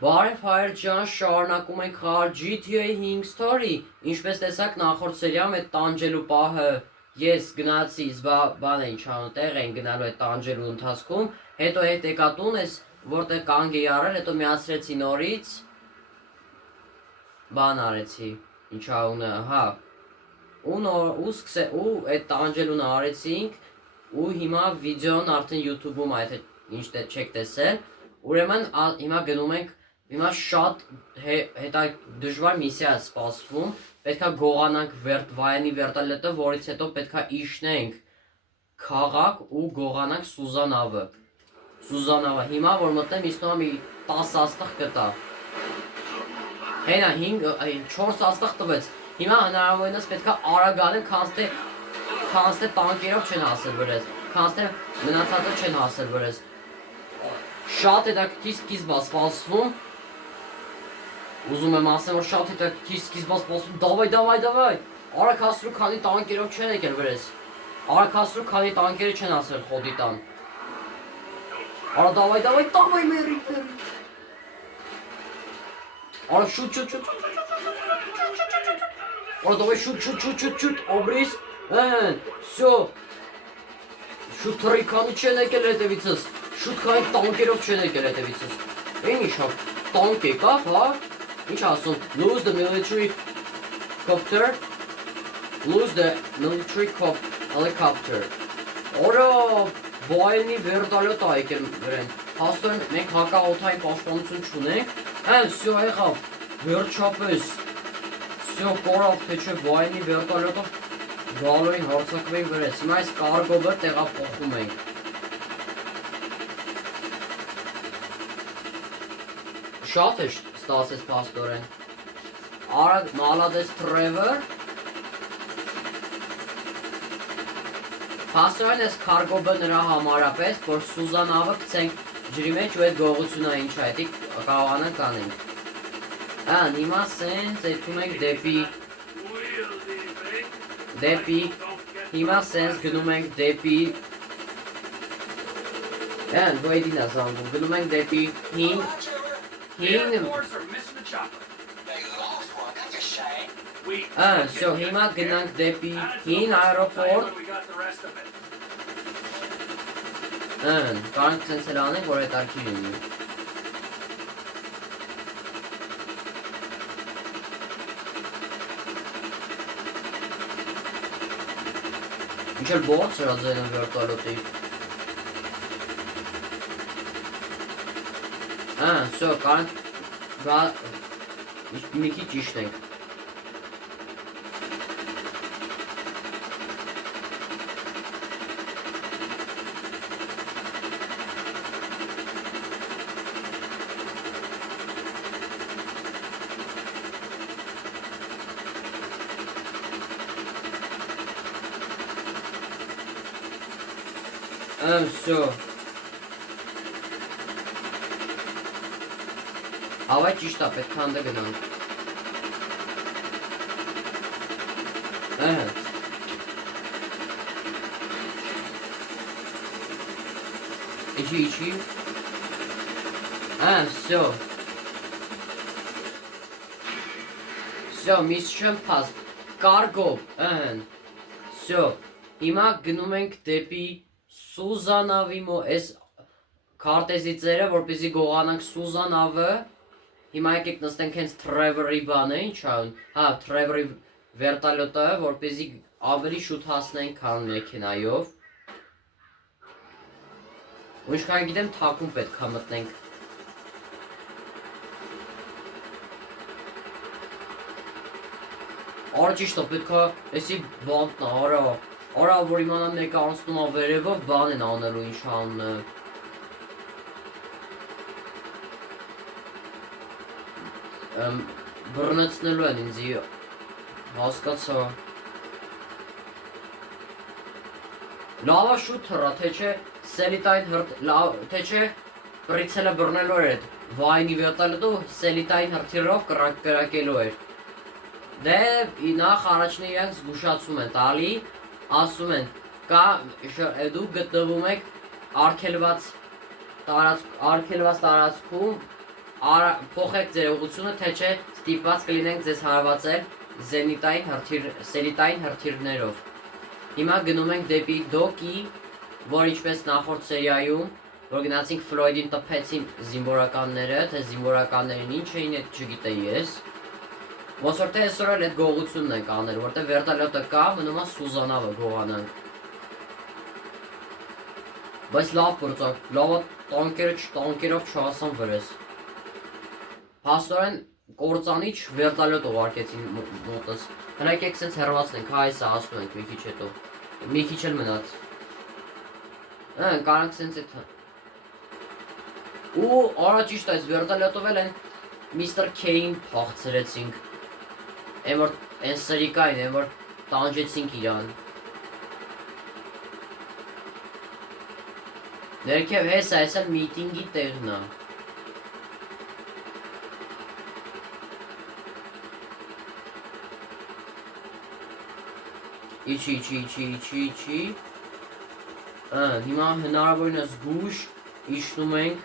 Բարև հայր ջան, շարունակում ենք խաղալ GTA 5 Story, ինչպես տեսակ նախորդ սերիայում այդ տանջելու պահը ես գնացի, բան էի չանում, տեղ էին գնալու այդ տանջելու ընթացքում, հետո հետ եկա տուն, ես որտեղ կանգ էի առել, հետո միացրեցի նորից, բան արեցի, ինչա ունը, հա, ու այդ տանջելուն արեցինք, ու հիմա վիդեոն արդեն YouTube-ում այդ ինչ չեք տեսել, ուրեմն հիմա գնում ենք. Հիմա շատ դժվար միսիա է սպասվում, պետքա գողանանք վայանի վերտալետը, որից հետո պետքա իջնենք քաղաք ու գողանանք Սուզանավը։ Հիմա որ մտնեմ իսնոհա մի 10 աստղ կտա։ Հենա 4 աստղ տվեց։ Հիմա հնարավորինս պետքա արագ անեմ, քանց թե տանկերով չեն հասել վրես, քանց թե մնացածը չեն հասել վրես։ Շատ հետաքրքիր սկիզբ է սպասվում։ Ուզում եմ ասեմ, որ շատ հետաքրքիր սկիզբ է սպասվում, դավայ, արագ հասրու քանի տանկերով չեն եկել վրես, արագ հասրու քանի տանկերը չեն հասել խոդի տան, արագ դավայ մերի, արագ շուտ, արագ դավայ շուտ, օբրիս, սյո, շուտ թրի քանի չեն եկել հետևիցս, շուտ քանի տանկերով չեն եկել հետևիցս, են իշավ, տանկ եկավ, հա, ինչ ասում, lose the military helicopter, օրը վայնի վերտալյոտ է եկել վրեն, հաստորեն մենք հակաօդային պաշտպանություն չունենք, սյո եղավ, վերջապես, սյո կորավ թե չէ վայնի վերտալյոտով գալոյին հարցակվեին վրես, հիմա այս կարգովը տեղափոխում ենք, շատ է ստացեց պաստորեն, արագ մալադես Trevor, պաստորեն ես կարգովը նրա համարապես, որ Սուզանավը կցենք ջրի մեջ ու այդ գողությունը ինչ այդի կարողանանք անենք, հիմա սենց էդում ենք դեպի, հիմա սենց գնում ենք դեպի, վայդին է զանգում, գնում ենք դեպի Սյո, հիմա գնանք դեպի հին այրոպորտ, կարանք սենց էլ անենք, որ հետարքի լինի, ինչ էլ բորդ սրածել են վերտալոտի, սյո, կարանք մի քիչ իշնենք, Всё. Հավայ ճիշտ է, պետք է հանդը գնանք։ Իչի։ Всё. Всё, mission pass. Կարգով, Всё. Հիմա գնում ենք դեպի Սուզանավի այս քարտեզի ծերը, որպեսզի գողանանք Սուզանավը, հիմա եկեք նստենք հենց Trevor-ի բանը, ինչ ան, հա, Trevor-ի վերտալյոտը, որպեսզի ավելի շուտ հասնենք, քան մեքենայով, ու ինչքան գիտեմ թակում պետք է մտնենք, արա ճիշտ է, պետք է էսի բանտն է, Արա, որ իմանան մեկը անցնում է վերևով, բան են անելու ինչ անունը, բռնեցնելու են ինձի, հասկացա, լավա շուտ հռա, թե չէ սելիտային թե չէ պրիցելը բռնելու էր վայնի վերտալետու սելիտային հրթիրով կրակելու էր, դե նախ առաջնի իրենց զգուշացում են տալի, ասում են, դուք գտնվում եք արգելված տարածքում, փոխեք ձեր ուղղությունը, թե չէ ստիպված կլինենք ձեզ հարվածել սելիտային հրթիռներով։ Հիմա գնում ենք դեպի Դոկի, որ ինչպես նախորդ սերիայում, որ գնացինք Ֆլոյդին տպեցին զինվորականները, թե զինվորականներին ինչ էին, այդ չգիտեի ես։ Ոնց որ թե այսօր էլ այդ գողությունն ենք անել, որտեղ վերտալյոտը կա, մնում է Սուզանավը գողանանք։ Բայց լավ գործակ, լավ տանկերով չհասան վրես։ Փաստորեն կործանիչ վերտալյոտ ուղարկեցին մոտս։ Հրակ եք սենց հեռվածնենք, հա այսա ասում ենք մի քիչ հետո։ Մի քիչ էլ մնաց։ Կարանք սենց էդ։ Ու արա ճիշտ այս վերտալյոտով էլ են Միսթր Քեյին փախցրեցինք։ Են որ են սրիկային, են որ տանջեցինք իրան։ Ներքև հես այս էլ միտինգի տեղն է։ Իչի։ Հիմա հնարավորինս զգուշ իջնում ենք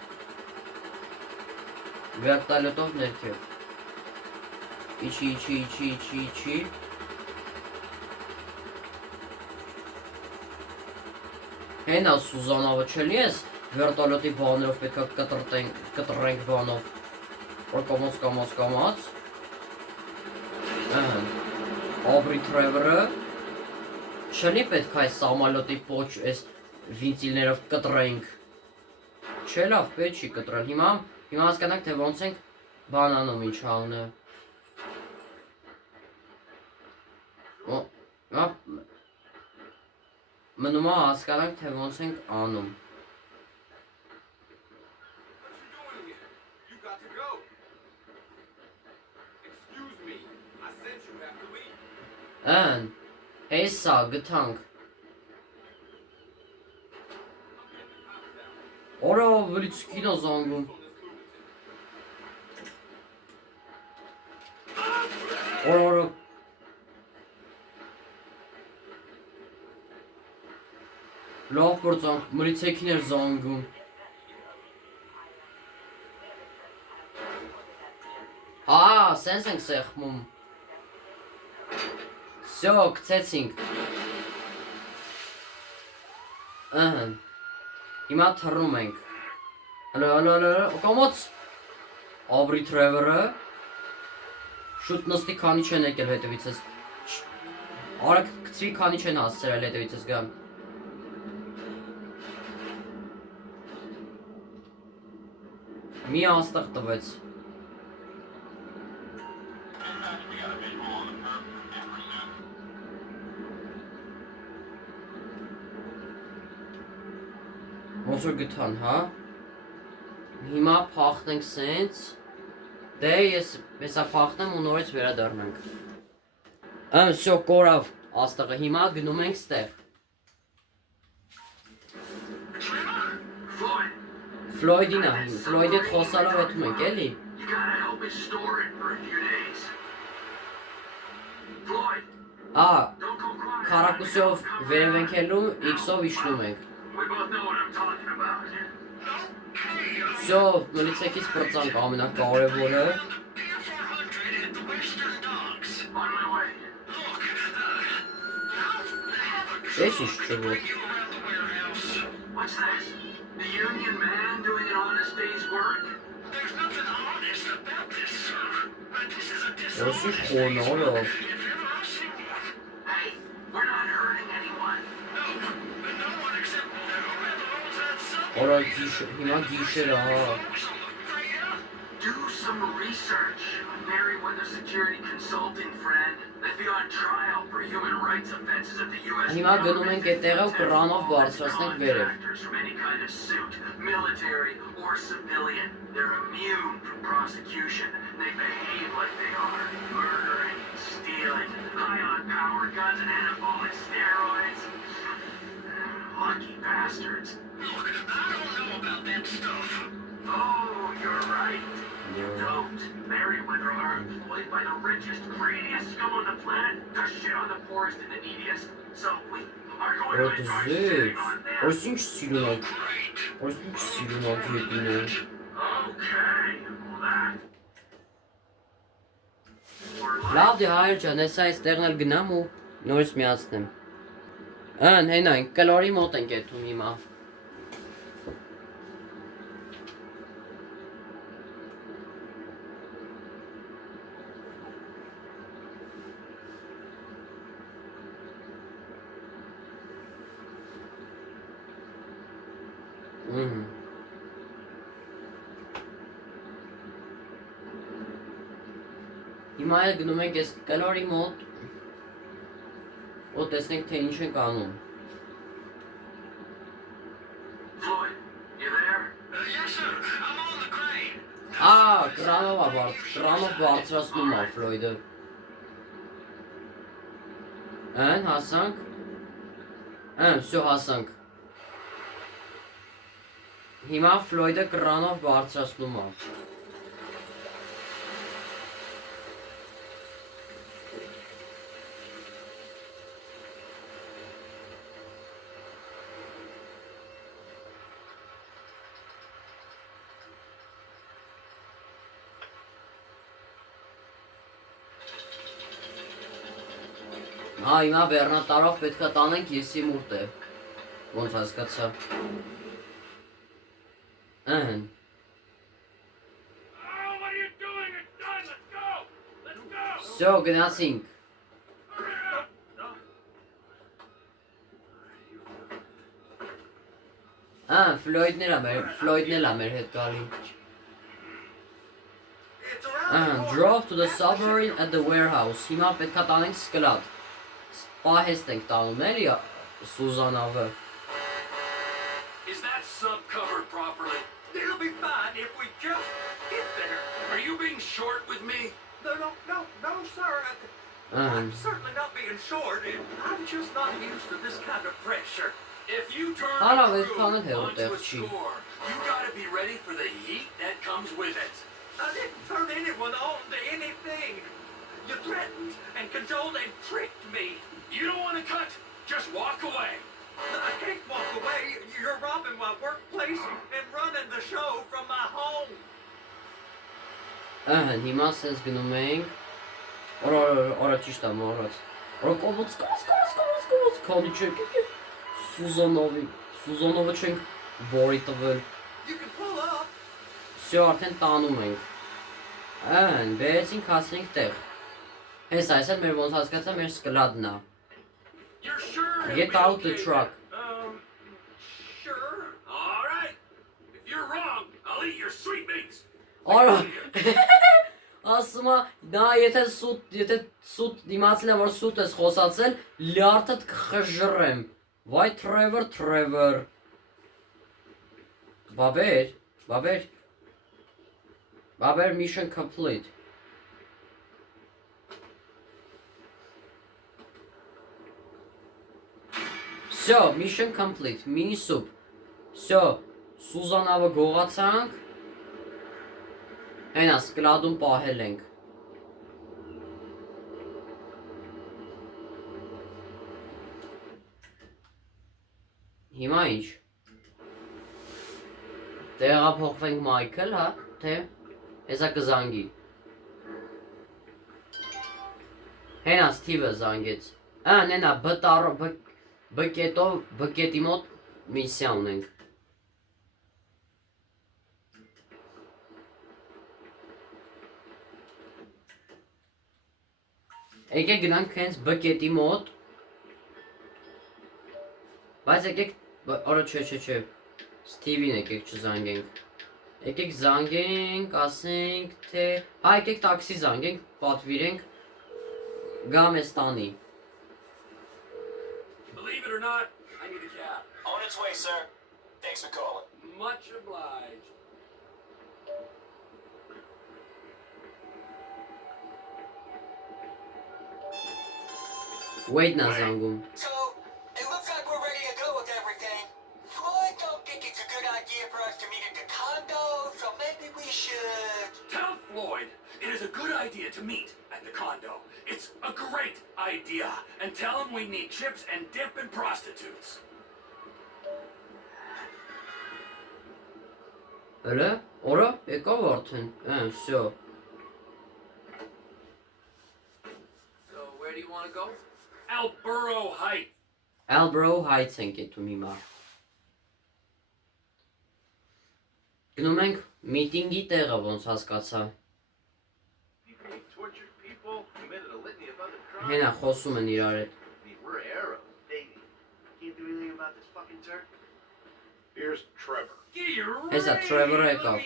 վերտալյոտով ներքև։ Իչի։ Հենա Սուզանավը չելի ես վերտալյոտի բաներով պետք է կտրենք բանով, որ կամաց։ Abri Trevor-ը չելի պետք այս սամալյոտի պոչ այս վինտիլներով կտրենք։ Չէ լավ, պետք չի կտրել։ Հիմա հասկանանք, թե ոնց ենք բանանում ինչ անը։ Մնում է հասկանանք, թե ոնց ենք անում։ Հեսա գտանք։ Օրա վլից կինո զանգում։ Օրա լավ գործանք, մրիցեքին էր զանգում։ Սենց ենք սեղմում։ Սյո, կցեցինք։ Հիմա թռնում ենք։ Հլո, կամոց։ Abri Trevor-ը։ Շուտ նստի, քանի չեն եկել հետևիցս։ Արա կցվի, քանի չեն հասցրել հետևիցս գան։ Մի աստղ տվեց։ Ոնց որ գտան, հա։ Հիմա փախնենք սենց։ Դե ես հեսա փախնեմ ու նորից վերադառնանք։ Սյո կորավ աստղը, հիմա գնում ենք ստեղ։ Ֆլոյդին է, Ֆլոյդի հետ խոսալով էթում ենք, էլի։ Քարակուսյով վերև ենք ելում, X-ով իջնում ենք։ Սյո, մլիցեկից պրծանք ամենակարևորը։ Ես ինչ չվոտ։ The union man doing an honest day's work? There's nothing honest about this, sir. But this is a dishonest day. Hey, we're not hurting anyone. No, but no one except whoever owns that subway. Ora հիմա գիշերը, հա։ Do some research on Merryweather Security Consulting, friend. They'd be on trial for human rights offenses at the U.S. Հիմա գնում ենք այդ տեղը ու կրանով բարձրացնենք վերև։ From any kind of suit, military or civilian. They're immune from prosecution. They behave like they are. Murdering, stealing, high on power guns and anabolic steroids. Lucky bastards. Look, I don't know about that stuff. Oh, you're right. You don't. Merryweather are employed by the richest, greediest scum on the planet to shit on the poorest and the neediest. So we are going to try shitting on them. Ось ինչ սիրունակ։ Ось ինչ սիրունակ հետին է։ Okay, well Լավ դե հայր ջան, հեսա այստեղն էլ գնամ ու նորից միացնեմ։ Հենայն, կլորի մոտ ենք եթում հիմա։ Հիմա էլ գնում ենք այս կլորի մոտ ու տեսնենք թե ինչ ենք անում։ Floyd, you there? Yes, sir. I'm on the crane. Կրանով բարձրացնում է Ֆլոյդը։ Հասանք։ Всё հասանք։ Հիմա Ֆլոյդը կրանով բարձրացնում է։ Հիմա բեռնատարով պետքա տանենք եսի մուրտ է։ Ոնց հասկացա։ Oh, what are you doing? It's done. Let's go. Let's go. Всё, գնացինք։ Ֆլոյդն էլ է մեր հետ գալի։ It's around. Drove to the submarine at the warehouse։ Հիմա պետքա տանենք սկլատ։ Պահեստ ենք տանում էլի Սուզանավը։ Is that sub covered properly? It'll be fine if we just get there. Are you being short with me? No, sir. I'm certainly not being short. I'm just not used to this kind of pressure. If you turn Hala, the we've crew come here onto a with FG. score, you gotta be ready for the heat that comes with it. I didn't turn anyone on to anything. You threatened and cajoled and tricked me. You don't want to cut. Just walk away. I can't walk away. You're robbing my workplace and running the show from my home. Հիմա սենց գնում ենք։ Օրա ճիշտ է մոռաց։ Օրա կոմոց քանի չեք Սուզանովը չենք որի տվել։ You can pull up. Всё, արդեն տանում ենք։ Բերեցինք հասնենք տեղ։ Հենց այս էլ մեր ոնց հասկացա մեր սկլադն է։ You're sure? it'll Get be out the okay truck. then? Sure. All right. If you're wrong, I'll eat your sweetmeats. Արա ասում է դա եթե սուտ դիմացել եմ որ սուտ ես խոսացել լյարդդ կխժռեմ վայ Trevor Բաբեր mission complete Всё mission complete mini soup Всё Սուզանավը գողացանք Հենա սկլադում պահել ենք Հիմա ինչ Տեղափոխվենք Մայքլ, հա, թե Հեսա կզանգի Հենա Սթիվը զանգեց Նենա բկետի մոտ միսիա ունենք Եկեք գնանք հենց բկետի մոտ Բայց եկեք Արա չէ Սթիվին եկեք չզանգենք Եկեք զանգենք, ասենք թե Հա եկեք տաքսի զանգենք, պատվիրենք Գամ ես տանի Believe it or not, I need a cab. On its way, sir. Thanks for calling. Much obliged. Wait նա զանգում So, it looks like we're ready to go with everything. Floyd don't think it's a good idea for us to meet at the condo, so maybe we should... Tell Floyd it is a good idea to meet at the condo. It's a great idea. And tell him we need chips and dip and prostitutes. Հələ, օրա, եկավ արդեն, всё do you want to go? Alborough Heights. Albro Heights ենք եթում հիմա։ Գնում ենք միտինգի տեղը ոնց հասկացա։ People tortured people, committed a litany of other crimes. Հենա խոսում են իրար հետ։ We're arrows. Davey, can't do anything about this fucking turd? Here's Trevor. Hesa Trevor-ը եկավ։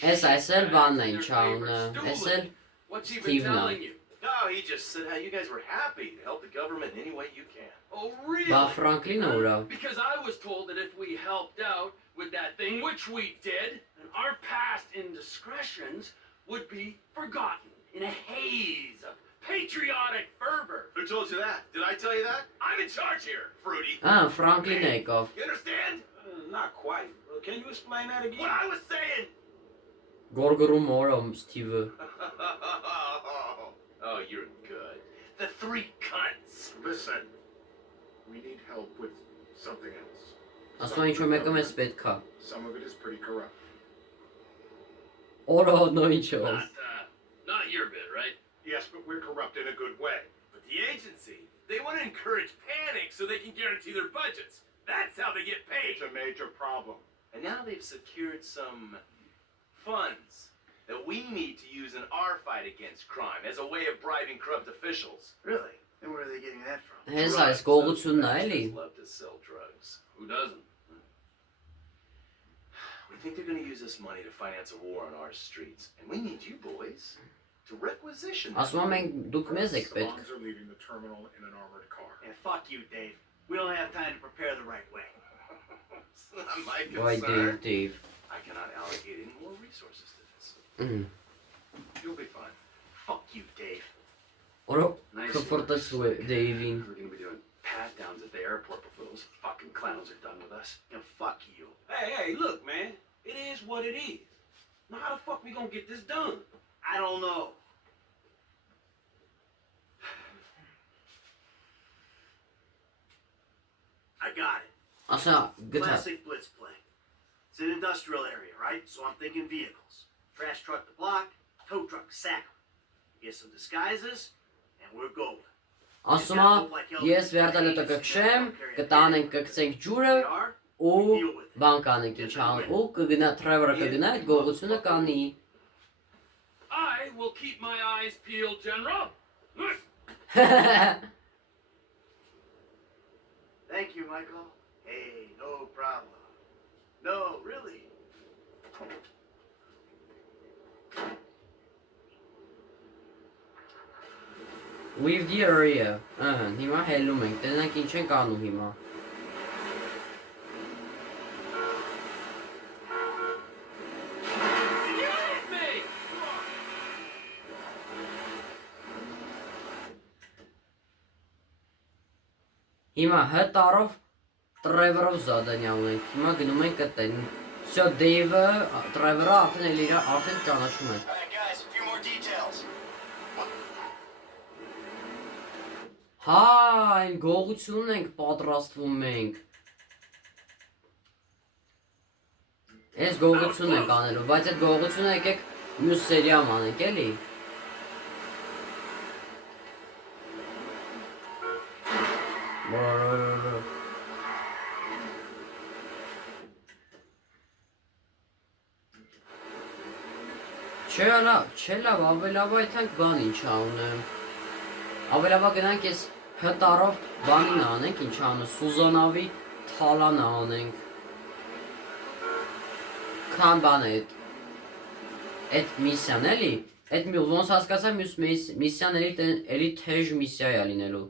Հեսա էս էլ բանն է ինչ անունը։ Էս էլ What's he been Steve-ն է։ telling you? No, he just said how you guys were happy to help the government in any way you can. Oh, really? Բա Ֆրանկլինը ուրա։ Because I was told that if we helped out with that thing, which we did, then our past indiscretions would be forgotten in a haze of patriotic fervor. Who told you that? Did I tell you that? I'm in charge here, Fruity. Ֆրանկլինը եկավ։ You understand? Not quite. Can you explain that again? What I was saying. Գորգրում օրում Սթիվը։ Oh, you're good. The three cunts. Listen, we need help with something else. Ասում են ինչ-որ մեկը մեզ պետք է։ Some of it is pretty corrupt. Օրո նո ինչով։ Not your bit, right? Yes, but we're corrupt in a good way. But the agency, they want to encourage panic so they can guarantee their budgets. That's how they get paid. It's a major problem. And now they've secured some funds that we need to use in our fight against crime as a way of bribing corrupt officials. Really? And where are they getting that from? Հեսա էս գողությունն է էլի։ Love to sell drugs. Who doesn't? We think they're going to use this money to finance a war on our streets, and we need you boys to requisition. Ասում եմ մենք դուք մեզ եք The պետք։ bonds are leaving the terminal in an armored car. And fuck you, Dave. We don't have time to prepare the right way. It's not my Վայ concern. Դեյվ։ I cannot allocate any more resources to this. Դեյվ։ You'll be fine. Fuck you, Dave. Օրո Nice կֆորտացու է Դեյվին։ We're gonna be doing pat downs at the airport before those fucking clowns are done with us. And fuck you. Hey, look, man. It is what it is. Now, how the fuck we gonna get this done? I don't know. I got it. Ասա գտա։ Classic blitz play. It's an industrial area, right? So I'm thinking vehicles. Trash truck the block, tow truck sack 'em. Get some disguises, and we're golden. Ասում է ես վերտալետը կքշեմ, կտանենք կգցենք ջուրը We are. ու բան կանենք ինչ ան ու կգնա Թրևորը կգնա այդ գողությունը կանի։ I will keep my eyes peeled, General. Thank you, Michael. Hey, no problem. No, really. With the area։ Հիմա հելում ենք, տեսնենք ինչ ենք անում հիմա։ Հիմա հտարով Տրևորով զադանյա ունենք։ Հիմա գնում ենք այդտեն։ Всё, Դեյվը, Տրևորը արդեն էլ իր արդեն ճանաչում են։ Alright, guys, a few more details. Հա, այն գողությունն ենք պատրաստվում մենք։ Այս գողությունն ենք անելու, բայց այդ գողությունը եկեք մյուս սերիամ անենք, էլի։ Չէ լավ, ավելավա այդանք բան ինչ անունեմ։ Ավելավա գնանք ես հտարով բանին անենք, ինչ անունը, Սուզանավի թալանը անենք։ Քան բան է այդ միսիան էլի, այդ ոնց հասկացա մյուս միսիան էլի թեժ միսիա է լինելու։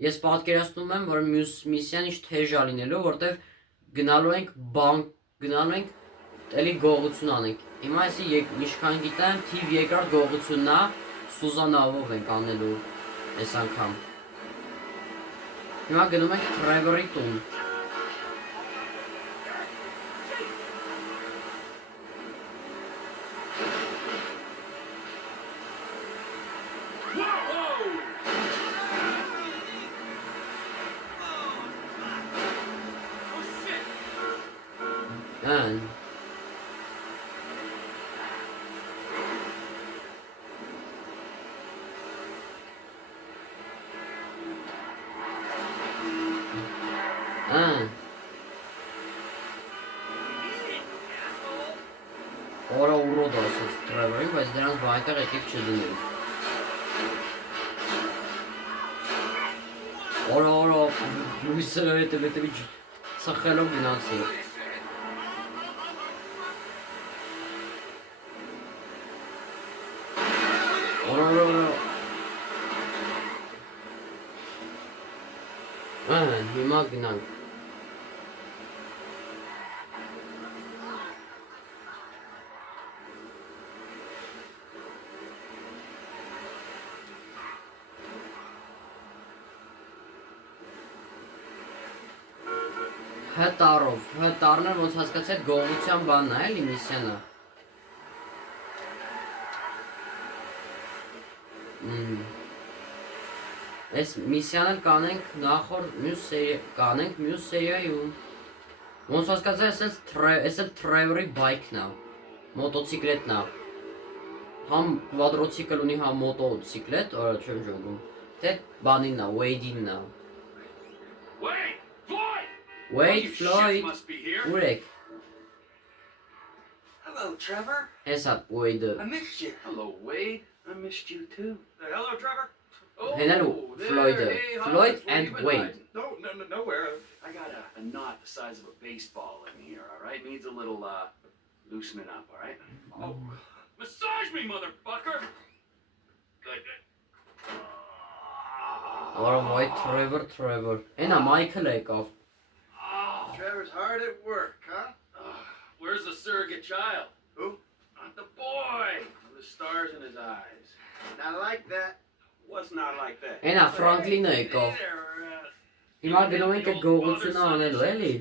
Ես պատկերացնում եմ, որ մյուս միսիան ինչ թեժ է լինելու, որտեվ գնալու ենք բանկ, գնալու ենք էլի գողություն անենք։ Հիմա այսի ինչքան գիտեմ, թիվ երկրորդ գողությունն է, Սուզանավով ենք անելու այս անգամ։ Հիմա գնում ենք Տրևորի տուն։ Ան Օրա ուրոդ ասաց Trevor-ին, բայց դրանց բանտեղ եկեք չդնենք։ Օրա, լույսերը հետևի ծխելով գնացի։ Օրա։ Հիմա գնանք։ Հտարներ ոնց հասկացեք գողության բանն է, էլի միսիանը։ Այս միսիանը կանենք նախորդ մյուս սերիայում։ Ոնց հասկացա, այս էլ Trevor-ի բայքն է, մոտոցիկլետն է։ Համ կվադրոցիկլ ունի, համ մոտոցիկլետ, օրա չեմ ժողում։ Թե բանին է, Wade-ին է։ Wait, Floyd, ուր եք։ Hello, Trevor. Հեսա Wade-ը։ I missed you. Hello, Wade. I missed you too. Hello, Trevor. Hello, Floyd. Floyd and Wade. No, nowhere. I got a knot the size of a baseball in here, all right? Needs a little, loosening up, all right? Oh, massage me, motherfucker! Օրա White Trevor։ Էնա Michael եկավ։ Trevor's hard at work, huh? Where's the surrogate child? Who? Not the boy. With the stars in his eyes. Not like that. What's not like that? Էնա Franklin-ը եկավ։ Հիմա գնում ենք այդ գողությունը անելու, էլի։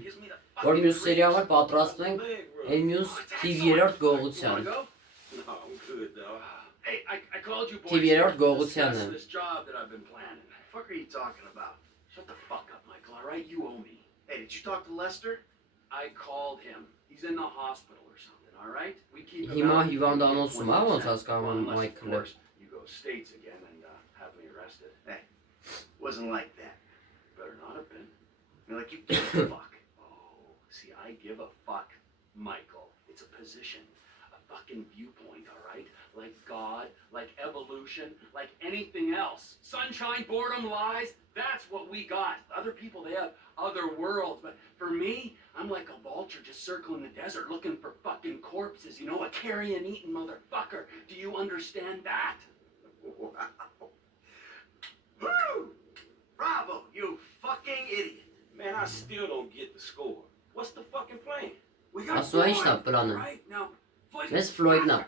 Որ մյուս սերիալը պատրաստում ենք այն մյուս TV-երորդ գողության։ No, I'm good though. Hey, I called you boys TV երորդ to discuss գողությանը։ this job that I've been planning. What the fuck are you talking about? Shut the fuck up, Michael, all right? You owe me. Hey, did you talk to Lester? I called him. He's in the hospital or something, all right? We keep him Հիմա out. հիվանդանոցում է, ոնց հասկանում եմ Unless, of Michael-ը։ course, you go states again and have me arrested. Wasn't like that. Better not have been. You're like, you give a fuck. Oh, see, I give a fuck, Michael. It's a position, a fucking viewpoint, all right? Like God, like evolution, like anything else. Sunshine, boredom, lies, that's what we got. Other people, they have other worlds. But for me, I'm like a vulture just circling the desert looking for fucking corpses, you know, a carrion-eating motherfucker. Do you understand that? Wow. Woo! Bravo, you fucking idiot. Man, I still don't get the score. What's the fucking plan? We got Ասու է ինչն է Floyd, պլանը։ right? Now, Floyd, Մեզ Floyd-ն է,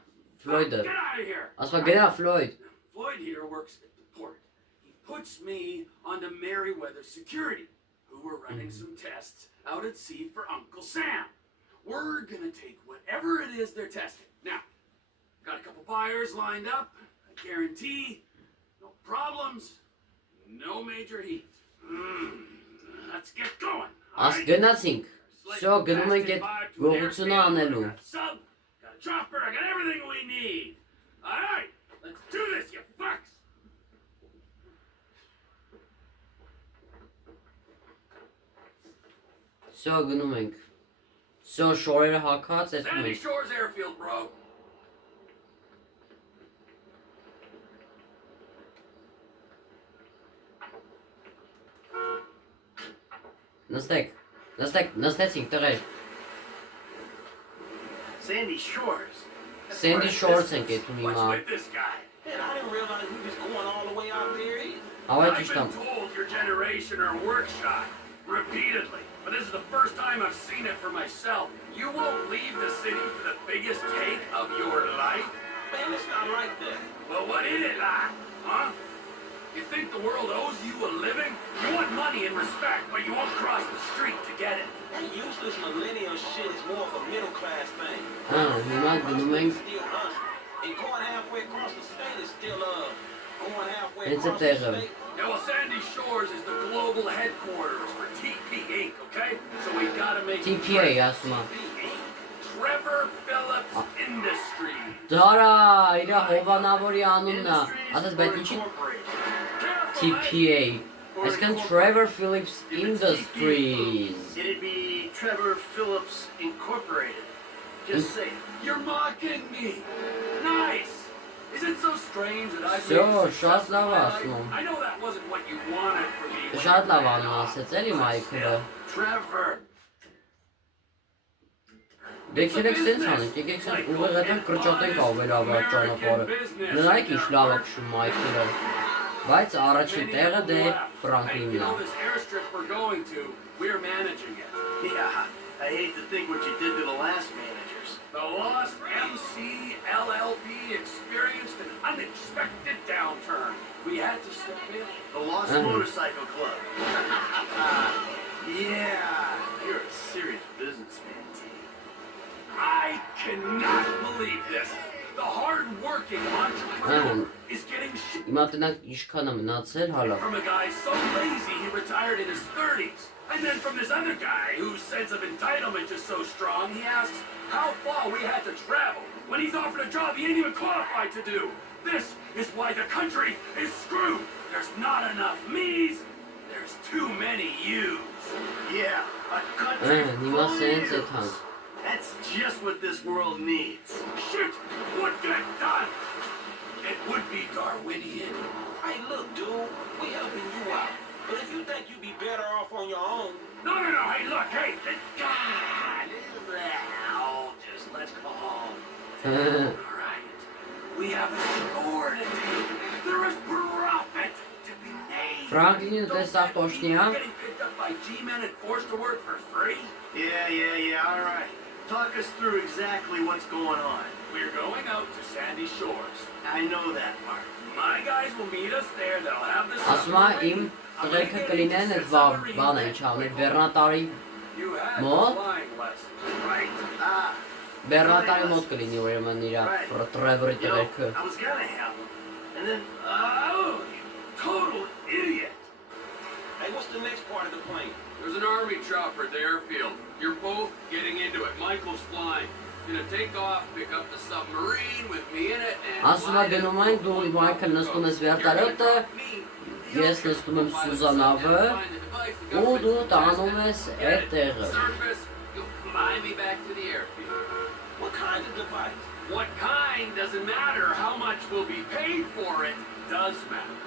Floyd-ը։ Get out of here. Ասում է գնա Floyd։ Floyd here works at the port. He puts me onto Merryweather Security, who were running some tests out at sea for Uncle Sam. We're gonna take whatever it is they're testing. Now, got a couple buyers lined up. I guarantee no problems, no major heat. Let's get going. Աս գնացինք։ Всё, գնում ենք այդ գողությունը անելու։ Sub, got a chopper, I got everything we need. All right, let's do this, you fucks. Всё, գնում ենք։ Всё, շորերը հակած, այդ Sandy մենք։ Shores Airfield, bro. Նստեցինք տղեր։ Sandy Shores. Sandy Shores ենք էտուն What's հիմա։ with this guy? Man, I didn't realize we was going all the way out there either. Հավայ I've ճիշտ been եմ։ told your generation are work shy repeatedly, but this is the first time I've seen it for myself. You won't leave the city for the biggest take of your life? Man, it's not like that. Well, what is it like, huh? You think the world owes you a living? You want money and respect, but you won't cross the street to get it. That useless millennial shit is more of a middle class thing. Հա, հիմա գնում ենք Still us. And going halfway across the state is still going halfway It's a across the terror. state. Yeah, well, Sandy Shores is the global headquarters for TP Inc., okay? So we gotta make TPA ասում եմ։ Trevor Phillips Industries. Դարա, իր հովանավորի անունն է։ Ասես բայց ինչի TPA։ Այսքան Trevor Phillips Industries։ It'd be Trevor Phillips Incorporated. Just say it. You're mocking me. Nice. Is it so strange that I've Всё, made a success շատ of լավ my life? ասում։ I know that wasn't what you wanted from me. when Շատ you լավ were անում young. ասեց էլի Մայքլը։ Trevor. Դեք ելեք սենց անենք, եկեք սենց ուղեղ հետան կրճատենք ավելավար ճանապարհը։ Նրանք ինչ լավ է քշում Մայքլը։ Բայց առաջին տեղը դե You Ֆրանկլինն է։ know this airstrip we're going to, we're managing it. Yeah, I hate to think what you did to the last managers. The Lost MC LLP experienced an unexpected downturn. We had to step in. The Lost Motorcycle Club. Yeah, you're a serious businessman, T. I cannot believe this. The hard-working entrepreneur is getting shit Հիմա տնանք ինչքան է մնացել հալա։ from a guy so lazy he retired in his 30s. And then from this other guy whose sense of entitlement is so strong, he asks how far we had to travel when he's offered a job he ain't even qualified to do. This is why the country is screwed. There's not enough me's, there's too many you's. Yeah, a country հիմա full սենց է of թանք։ youths. That's just what this world needs. Shit would get done. It would be Darwinian. Hey, look, dude, we helping you out. But if you think you'd be better off on your own, No, hey, look, hey, God, just let's calm. All right, we have a score to take. There is profit to be made. Ֆրանկլինը տեսավ տոշնի է։ Getting picked up by G-men and forced to work for free? Yeah, all right. Talk us through exactly what's going on. We're going out to Sandy Shores. I know that part. My guys will meet us there. They'll have the Ասում է իմ տղերքը կլինեն այդ բան է ինչ անում, Բեռնատարի You had Mo? flying lessons, right? Ah, Բեռնատարի մոտ կլինի ուրեմն իր Տրևորի you know, տղերքը։ I was gonna have them. And then, Oh, you total idiot! hey, what's the next part of the plane? There's an army chopper at the airfield. You're both getting into it. Michael's flying. Gonna take off, pick up the submarine with me in it, and Ասում է գնում ենք դու Մայքլ նստում ես վերտարյոտը, ես նստում եմ Սուզանավը, ու դու տանում ես այդ տեղը։ Surface, you'll fly me back to the airfield. What kind of device? What kind doesn't matter. How much will be paid for it does matter.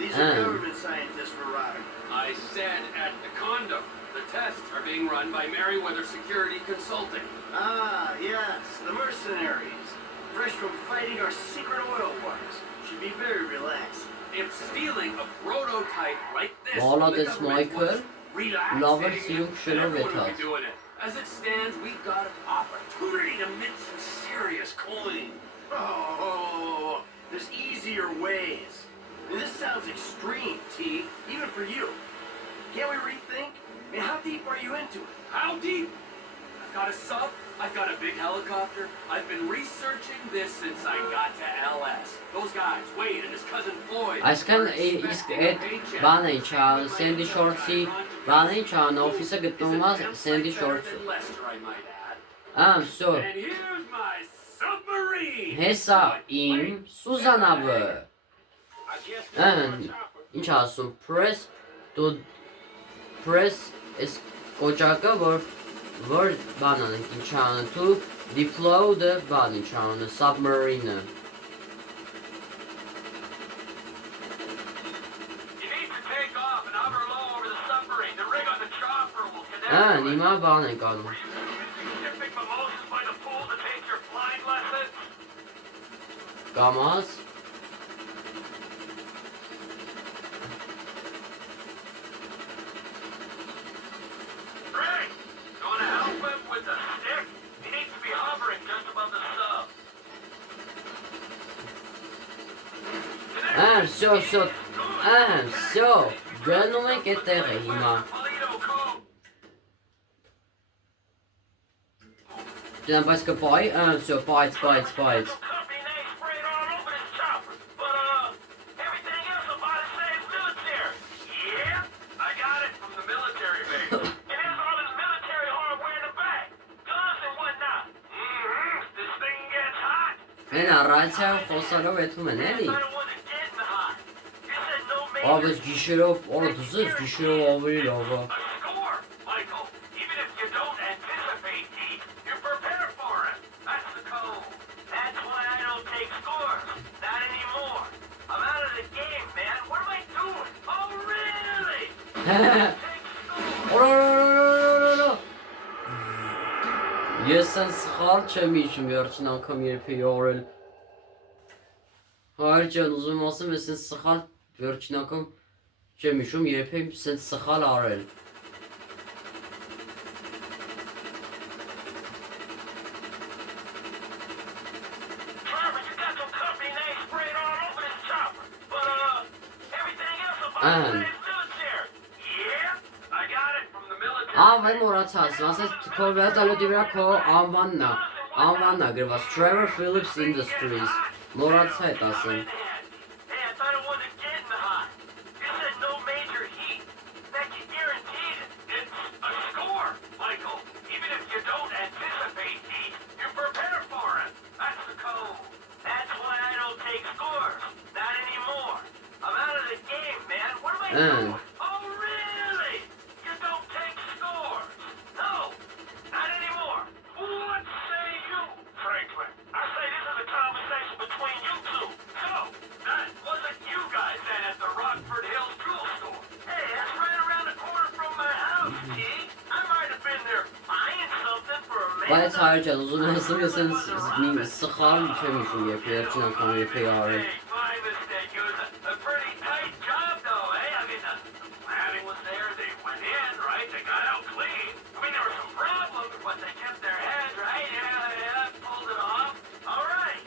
these are government scientists we're robbing. I said at the condo. The tests are being run by Merriweather Security Consulting. Ah, yes, the mercenaries. Fresh from fighting our secret oil wars. Should be very relaxed. If stealing a prototype like this, Voilà, from the that's government Michael. was relaxing, Lover Silk then everyone Shinovitas. would be doing it. As it stands, we've got an opportunity to mint some serious coin. Oh, there's easier ways. This sounds extreme, T, even for you. Can't we rethink? I mean, how deep are you into it? How deep? I've got a sub. I've got a big helicopter. I've been researching this since I got to LS. Those guys, Wade and his cousin Floyd. Այսքան իսկ այդ բանը ինչ է, Սենդի Շորցի բանը ինչ է, օֆիսը գտնվում է Սենդի Շորցը։ Всё։ And here's my submarine. Հեսա իմ Սուզանավը։ I guess this is our chopper. Ինչ ասում, press is կոճակը, որ բան անենք, ինչ անեն, to deploy the բան ինչ անեն, submarine-ը։ You need to take off and hover low over the submarine. The rig on the chopper will connect. Հիմա բան ենք անում։ Were you using typic mimosas by the pool to take your flying lessons? Կամաց։ Greg, you want to help him with the stick? He needs to be hovering just above the sub. Всё, գնում ենք այդ տեղը հիմա։ Toledo code. Դեն բայց կպայ, всё, պայց։ Company name sprayed all over this chopper. But, everything else about it says military. Yeah, I got it from the military base. It has all this military hardware in the back. Guns and whatnot. This thing gets hot. Են առացիա խոսալով էթում են էլի։ I thought it wasn't getting hot. You said no major Բայց գիշերով, օր դզես գիշերով ավելի լավ է։ a score, Michael. Even if you don't anticipate heat, you're prepared for it. Օրորորորորորորո։ Ես սենց սխալ չեմ իջում վերջին անգամ երբեի արել։ Հայր ջան, ուզում եմ ասեմ, ես սենց սխալ վերջին անգամ չեմ իջում երբեի սենց սխալ արել։ Trevor, you got some company name sprayed all over this chopper. But, everything else about Ah. it is military. Yeah, I got it from the military. Ահա մոռացած, ասես քո վերտալյոտի վրա քո անվանն է գրված Trevor Phillips Industries։ Մոռացա այդ ասեմ։ Hey, I thought it wasn't getting hot. You said no major heat. That you guaranteed it. It's a score, Michael. Even if you don't anticipate heat, you prepare for it. That's the code. That's why I don't take scores. Not anymore. I'm out of the game, man. What am I doing? Oh, really? You don't take scores? No, not anymore. What say you, Franklin? I say this is a conversation between you two. So, that wasn't you guys then at the Rockford Hills Jewel Store. Hey, that's right around the corner from my house, T. I might have been there buying something for a man. Բայց հայր ջան, ուզում եմ ասեմ, ես սենց սխալ չեմ իջում երբեի վերջին անգամ երբեի արել։ My mistake. It was a pretty tight job, though, eh? I mean, the planning was there. They went in, right? They got out clean. I mean, there were some problems, but they kept their heads, right? Yeah, pulled it off. All right.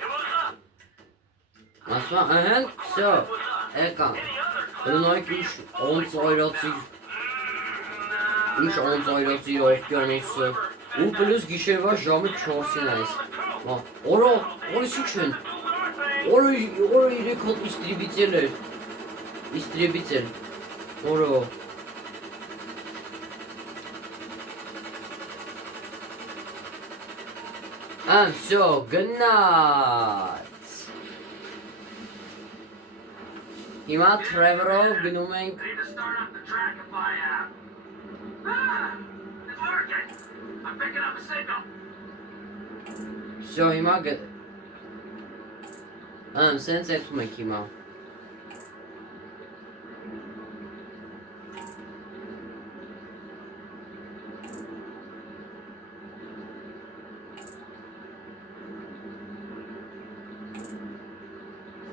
It was up. Ասում եմ, ըհեն, всё, եկան։ Գնանք ինչ անձայրացի օվկիանոսը։ Ու պլյուս գիշերվա ժամը 4-ին այս։ Օրո, օրս ինչ են։ Օրը 3 հատ իստրիբիցել էր։ Իստրիբիցել։ Օրո։ Всё, գնաց։ Հիմա Trevor-ով գնում ենք I need to start up the track if I am. Ah, it's working. I'm picking up a signal. Всё, հիմա սենց էթում ենք հիմա։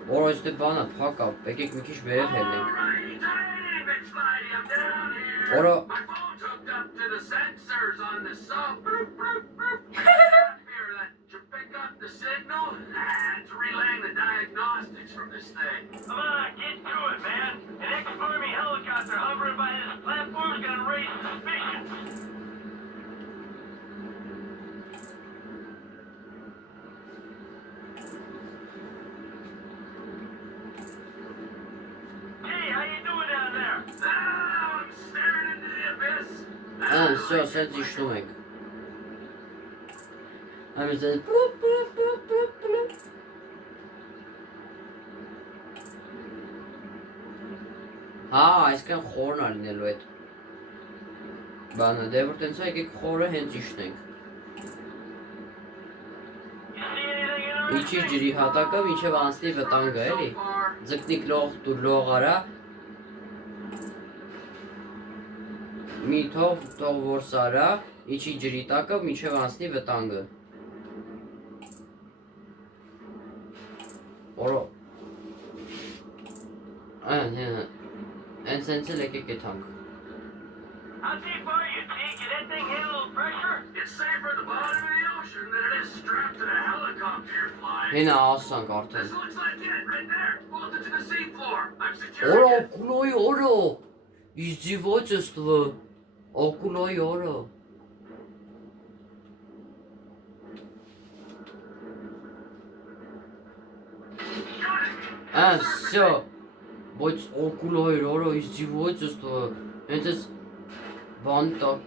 Որը այստեղ բանը փակ է, եկեք մի քիչ վերև ելնենք։ Alrighty, Big Spidey, I'm down here. Ora. My phone's hooked up to the sensors on the sub. Here, that you pick up the signal? It's relaying the diagnostics from this thing. Come on, get to it, man. An ex-Army helicopter hovering by this platform is gonna raise suspicions. Hey, how you doing down there? Ah, I'm staring into the abyss. Всё, սենց իջնում ենք։ Ամեն սենց Հա, այսքան խորն ա լինելու այդ բանը, դե որ տենց է եկեք խորը հենց իջնենք։ You see anything in our Իջի ջրի հատակը մինչև անցնի վտանգը, էլի։ So far. Ձկնիկ լող դու լող արա։ Մի թող որ սարա, իջի ջրի տակը մինչև անցնի վտանգը։ Օրո։ Հենց էլ եկեք եթանք։ How deep are you, T? Can that thing handle a little pressure? It's safer at the bottom of the ocean than it is strapped to the helicopter you're flying. Հենա ասանք արդեն։ This looks like it, right there. Bolted to the seafloor. I'm Օրո, securing it. օկուլոյ օրո։ Իզդիվոյցստվը։ Օկուլոյ օրո։ Всё. Բայց օկուլոյ օրո իզդիվոյցստվը։ Հենց էս բան տակ,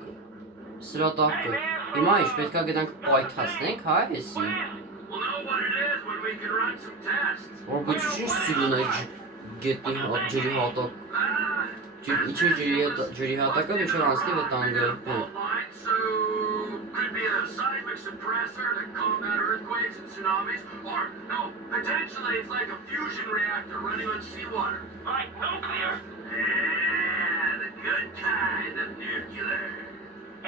սրա տակը։ Հիմա ինչ պետք է գտանք պայթացնենք, հա, էսի։ We'll know what it is when we can run some tests. Որ բայց ինչ սիրուն է գետի ջրի հատակ։ Իջի ջրի հատակը մինչև անցնի վտանգը։ Fault line, so could be a seismic suppressor to combat earthquakes and tsunamis, or no, potentially it's like a fusion reactor running on seawater. Like nuclear? Yeah, the good kind of nuclear.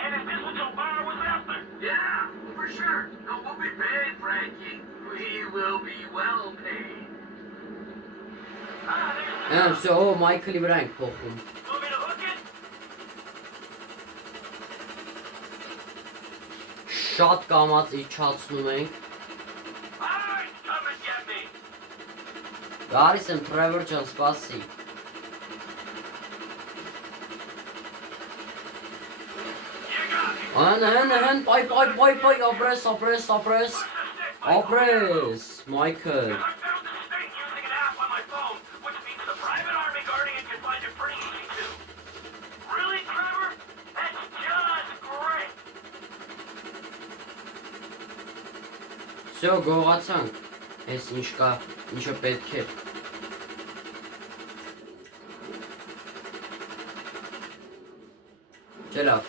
And is this what Obama was after? Yeah, for sure. No, we'll be paid, Frankie. We will be well paid. Եմ սո օ Մայքլի վրա ենք փոխում։ Want me to hook it? Շատ կամած իջացնում ենք։ Alright, come and get me. Գալիս եմ Trevor ջան, սպասի։ You got me. Հեն, պայ, ապրես, Մայքլ։ I found the stake using an app on my phone, which means the private army guardian can find it pretty easy too. Really, Trevor? That's just great. Всё, գողացանք։ Էս ինչ կա, ինչը պետք է։ Ջելավ։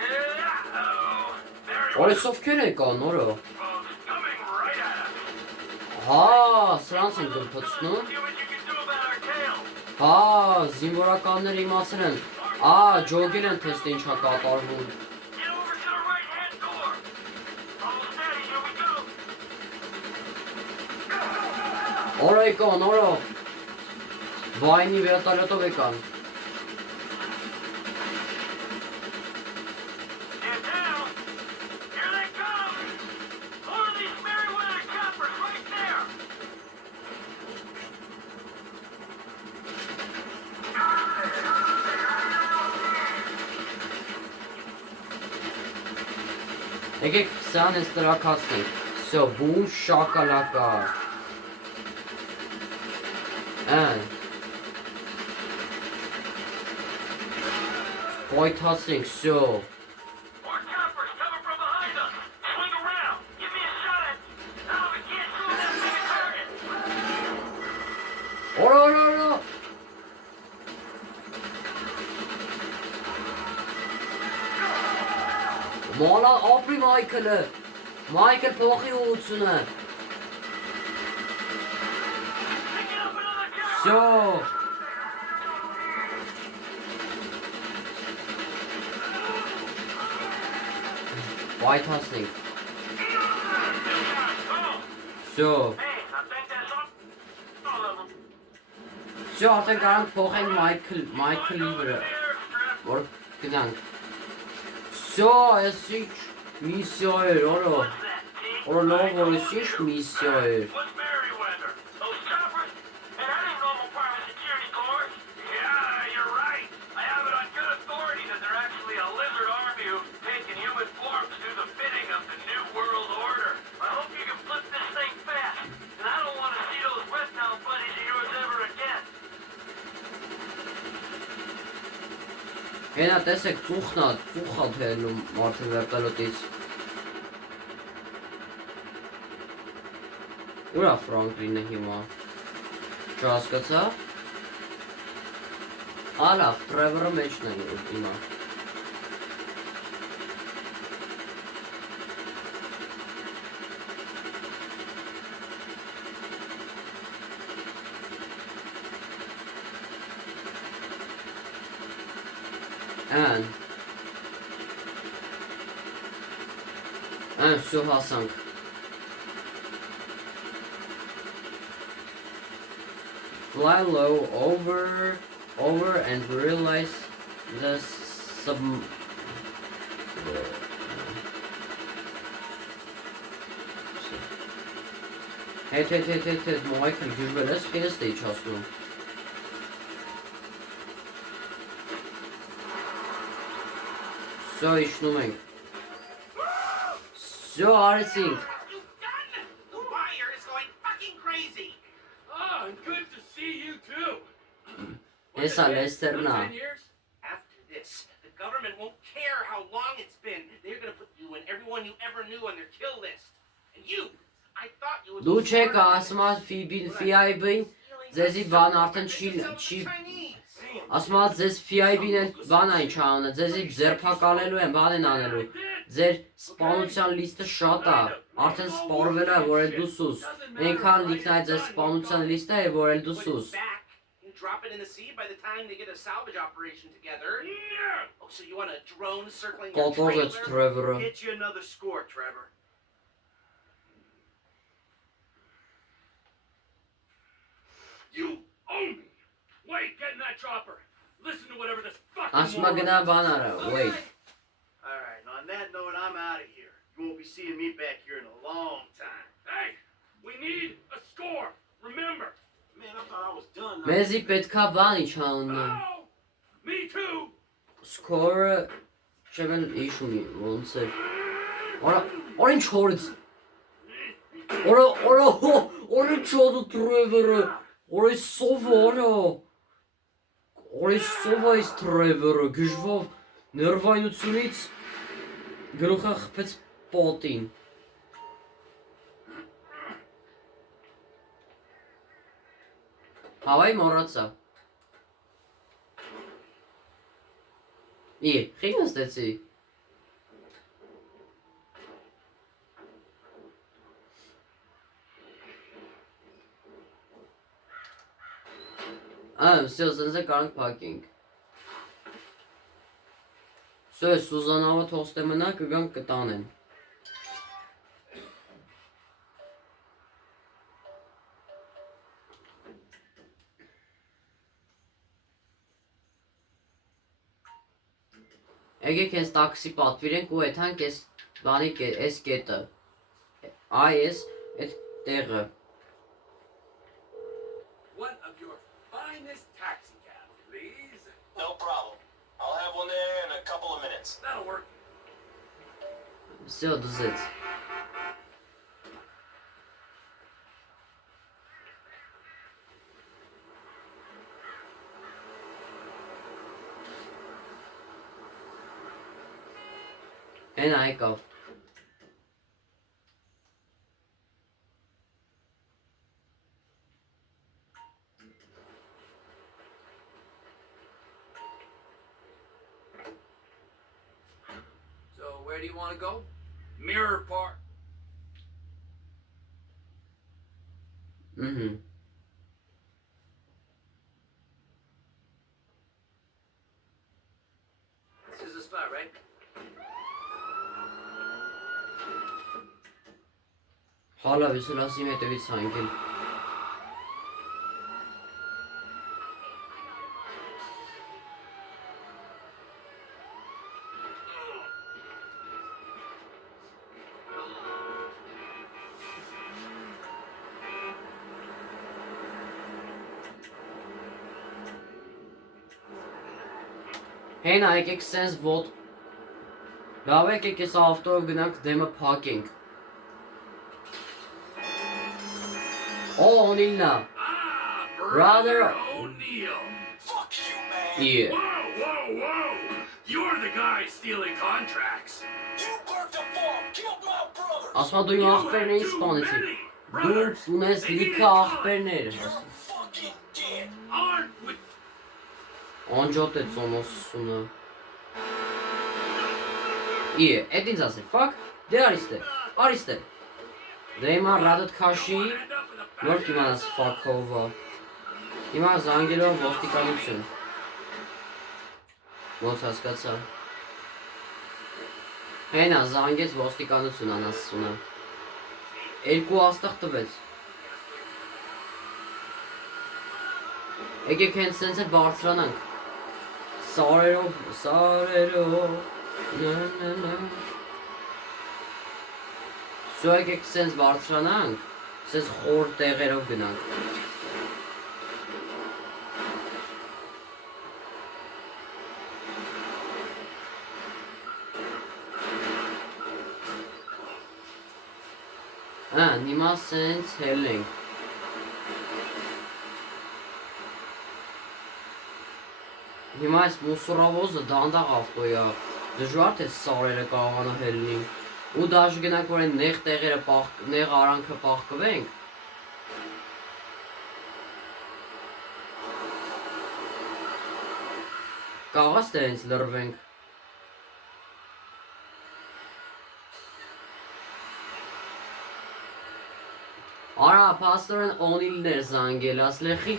Yeah-oh. There it Օրես ովքեր եկա, նորը։ was, coming right at us. Հա, սրանց են գլփացնում։ See what you can do about our tail. Հա, զինվորականները իմացել են։ Ջոգել են թեստը ինչա կատարվում։ Get over to the right-hand door. Almost steady, here we go. Նորը եկա, նորը։ Վայնի վերտալյոտով եկան։ Get down. Here they come. More of these Merryweather choppers right there. Եկեք սան ես տրակացնենք։ Всё, բուն շակալակա։ Պոյթացնենք, всё։ More choppers coming from behind us. Swing around. Give me a shot at. Oh, we can't shoot that big a target. Օրա։ Մալա ապրի Մայքլը։ Մայքլ փոխի ուղղությունը։ Picking up another chopper. Всё։ Պոյթացնենք։ Oh, Всё։ hey, I think that's all of them. Всё, արդեն կարող ենք փոխենք Մայքլի վրա, Airstrip. որ գնանք։ Всё, այս ինչ միսիա էր, օրո։ What's that, T? Օրո լավ, որ այս ինչ միսիա էր։ What's Merryweather? Those choppers? Hey, that ain't normal private security corps. Yeah, you're right. I have it on good authority that they're actually a lizard army who've taken human form to do the bidding of the New World Order. I hope you can flip this thing fast, and I don't want to see those reptile buddies of yours ever again. Հենա տեսեք ծուխնա թելնում մարդը վերտալոտից։ Ուրա Ֆրանկլինը հիմա։ Չհասկացա։ Լավ, Տրևորը մեջն է հիմա։ Всё հասանք։ Fly low over and realize the Հետ, Մայքլ ջրվել ես, քեզ է իջացնում։ Всё, իջնում ենք։ Всё, արեցինք։ You done? The wire is going fucking crazy. Oh, and good to see you too. Հեսա Լեստերնա։ 10 years? After this, the government won't care how long it's been. They're gonna put you and everyone you ever knew on their kill list. And you, I thought you would Դու be չեք smart. ասում FIB-ին, ձեզի բան արդեն չի ասում ձեզ FIB-ն էլ բան այն չանը, ձեզի ձերբակալելու են, բան են անելու։ Ձեր սպանության լիստը շատ է, Արդեն սպառվել է, որ էլ դու սուս։ Այնքան լիքնայ ձեզ սպանության լիստը է, որ էլ դու Put it սուս։ back and drop it in the sea by the time they get a salvage operation together. Oh, so you want a drone circling your Կոտողեց trailer? Թրևորը։ Get you another score, Trevor. You owe me. Wait, get in that chopper. Listen to whatever this fucking Ասում է moron գնա has բան to արա, say. wait։ Alright, on that note, I'm out of here. You won't be seeing me back here in a long time. Hey, we need a score. Remember. Man, I thought I was done. Մեզի պետքա բան իչ անունը։ Oh, me too. Սկորը չեմ էլ իշունի, ոնց էր։ Օր ինչ հորից։ Օր ինչ հոդու Թրևորը։ Օր սովորը։ Օր սովա ის Թրևորը գժվով ներվայնությունից գլուխը խփեց պատին։ Հավայ մոռացա։ Խի նստեցի։ Всё, սենց է կարանք փակենք։ Всё, Սուզանավը թողստե մնա, կգանք կտանեն։ Եկեք հենց տաքսի պատվիրենք ու եթանք այս բանի այս կետը։ Այս այդ տեղը։ One of your finest taxi cabs, please. No problem. I'll have one there in a couple of minutes. That'll work. Всё, դզեց։ Հենա եկավ։ So where do you want to go? Mirror Park. This is the spot, right? Հալավ ես էլ ասիմ հետևից հանգել։ Հենա եկեք սենց ոտ։ Լավ եկեք ես ավտոյով գնանք դեմը փակենք։ O'Neill'na. Ah, Brother O'Neill. Fuck you, man. Yeah. Whoa. You're the guy stealing contracts. You burnt the farm, killed my brother. Ասма դու իմ աղբերն էի սպանեցի։ Դու ունես լիքը աղբերներ։ You're fucking dead. Aren't with Անջոտ է ծոնոսությունը։ Էդ ինձ ասի, fuck, դե արիստե։ Դե հիմա ռադդ քաշի, նոր կիմանաս fuck-ովը։ Հիմա զանգելով ոստիկանություն։ Ոնց հասկացա։ Հենա զանգեց ոստիկանություն անասունը։ Երկու աստղ տվեց։ Եկեք հենց սենց էլ բարձրանանք։ Սարերով, Սո եկեք սենց բարձրանանք, սենց խոր տեղերով գնանք։ Նիմա սենց հելենք։ Հիմա այս մուսորավոզը դանդաղ ավտոյ է, դժվար թե սարերը կարողանա հելնի, ու դաժ գնանք, որ այն նեղ տեղերը նեղ արանքը պաղկվենք, կաղաց թե հենց լրվենք։ Արա, փաստորեն Օնիլներ զանգել, ասլեխի։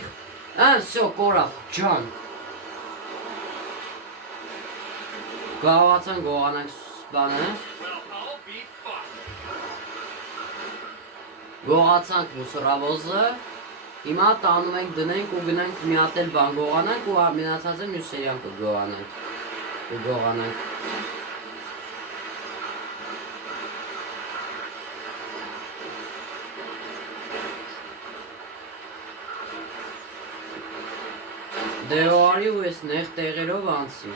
Всё, կորավ, ջան։ Գավացան գողանանք բանը։ Well, I'll be fucked. Գողացանք մուսորավոզը։ Հիմա տանում ենք դնենք ու գնանք մի հատ էլ բան գողանանք ու մնացածը մյուս սերիան կգողանանք։ Կգողանանք։ Դե արի ու ես նեղ տեղերով անցի։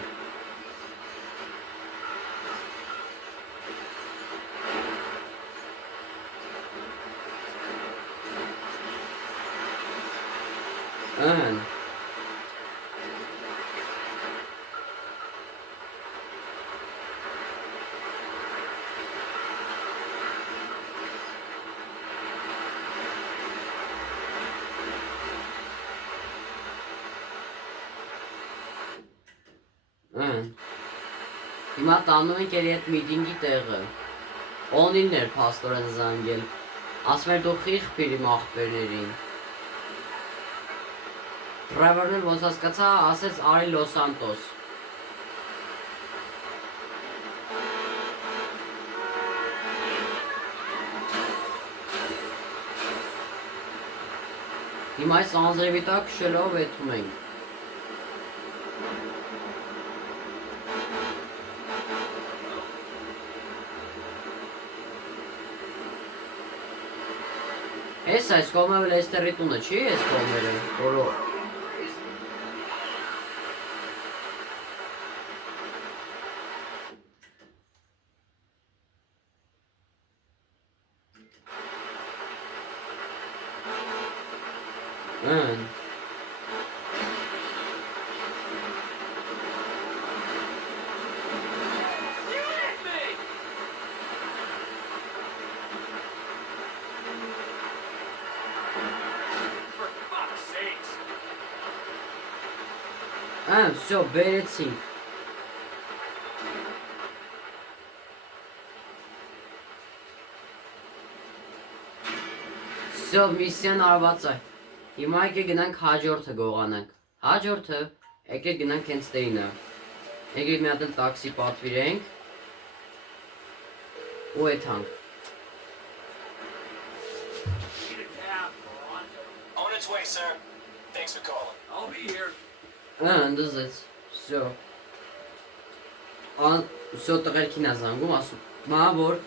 Ան։ Հիմա տանում ենք էլի այդ միտինգի տեղը։ Օնիլն էր փաստորեն զանգել։ Ասում էր դու խիղճ բերի ախպերներին։ Դրայվերն էլ ոնց հասկացա, ասեց արի Լոս Սանտոս։ Հիմա այս անձրևի տակ քշելով եթում ենք։ Էս այս կողմը Լեստերի տունը չի, այս կողմերը, որո։ Ան։ Всё, բերեցինք։ Всё, միսիան արված է։ Հիմա եկեք գնանք հաջորդը գողանանք։ Հաջորդը, եկեք գնանք հենց տեինը։ Եկեք մի հատ էլ տաքսի պատվիրենք։ Ու եթանք։ On its way, sir. Thanks for calling. I'll be here. Ընդզեց, всё։ Всё տղերքին է զանգում, ասում, մա որ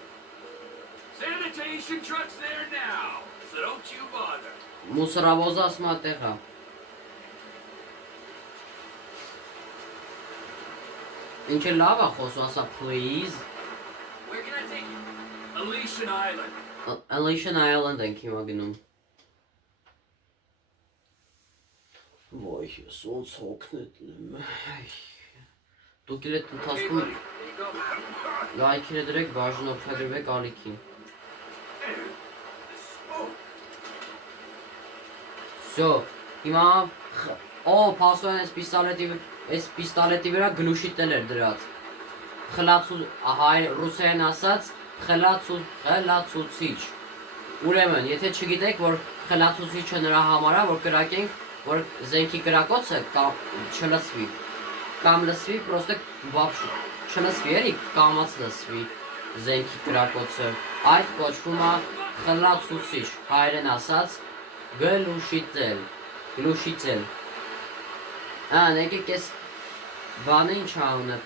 Sanitation truck's there now, so don't you bother. մուսորավոզը ասում է տեղա։ Ինչ է լավ է խոսում, ասա please։ Where can I take you? Elysian Island. Elysian Island ենք հիմա գնում։ Ոյ, ես ոնց հոգնեցնեմ։ Դուք էլ այդ Hey, ընթացքում buddy, there you go. լայքերը դրեք, բաժանորդագրվեք ալիքին։ Всё, հիմա փաստորեն այս պիստոլետի վրա գլուշիտել էր դրած։ Խլացու հայ ռուսերեն ասած խլացուցիչ։ Ուրեմն, եթե չգիտեք, որ խլացուցիչը նրա համար է, որ կրակենք, որ զենքի կրակոցը չլսվի, կամ լսվի, պրոստը վաբշ չլսվի, էլի կամաց լսվի զենքի կրակոցը, այդ կոչվում է խլացուցիչ, հայերեն ասած գլուշիցել։ Եկեք ես բանը ինչ անունը,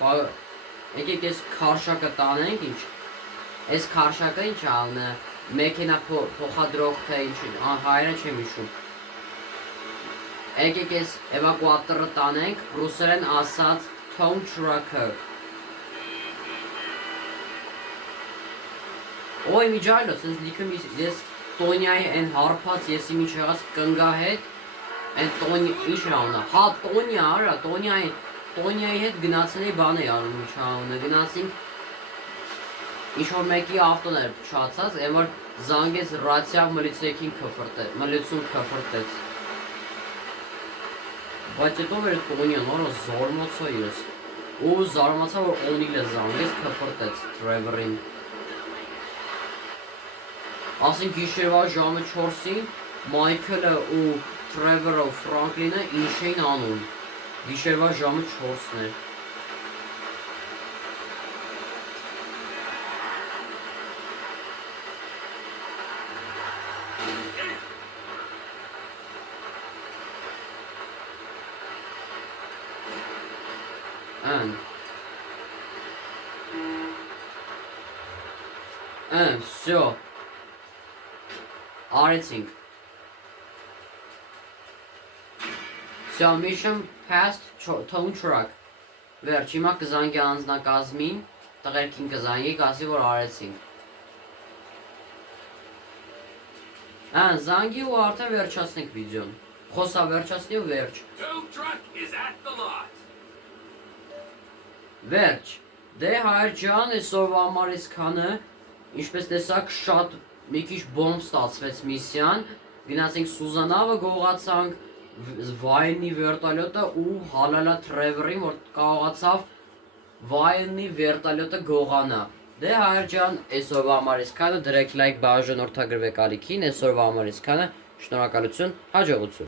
եկեք ես քարշակը տանենք, ինչ, ես քարշակը ինչ անունը, մեքենա փոխադրող թե ինչ, հայերը չեմ հիշում։ Եկեք ես էվակուատորը տանենք, ռուսերեն ասած tow truck-ը։ Ոյ միջայլոց, ես լիքը ես Տոնյայի են հարփած եսի ինչ եղած կնգա հետ, են Տոնյա, ինչ է անունը, հա Տոնյա, արա, Տոնյայի հետ գնացել բան է անում ինչ անունը, գնացինք ինչ-որ մեկի ավտոն էր փչացած, են որ զանգեց ռացիավ մլիցուն քֆրտեց։ Բայց հետո մեր Տոնյան, որը զարմացա ես, ու զարմացա, որ Օնիլը զանգեց քֆրտեց Թրևերին։ ասենք գիշերվա ժամը 4-ին Մայքլը ու Թրևորը ու Ֆրանկլինը ինչ էին անում։ Գիշերվա ժամը 4-ն էր։ Всё. Արեցինք։ Всё, mission passed tow truck։ Վերջ, հիմա կզանգի անձնակազմին, տղերքին կզանգի, ասի որ արեցինք։ Զանգի ու արդեն վերջացնենք վիդեոն։ Խոսա վերջացնի ու վերջ։ Tow truck is at the lot. Վերջ, դե հայր ջան, այսօրվա համարից քանը, ինչպես տեսակ շատ մի քիչ բոմբ ստացվեց միսիան, գնացինք Սուզանավը գողացանք, Վայնի վերտալյոտը ու հալալա Թրևորին, որ կարողացավ Վայնի վերտալյոտը գողանա։ Դե հայր ջան, այսօրվա համարից քանը, դրեք լայք, բաժանորդագրվեք ալիքին, այսօրվա համարից քանը, շնորհակալություն, հաջողություն։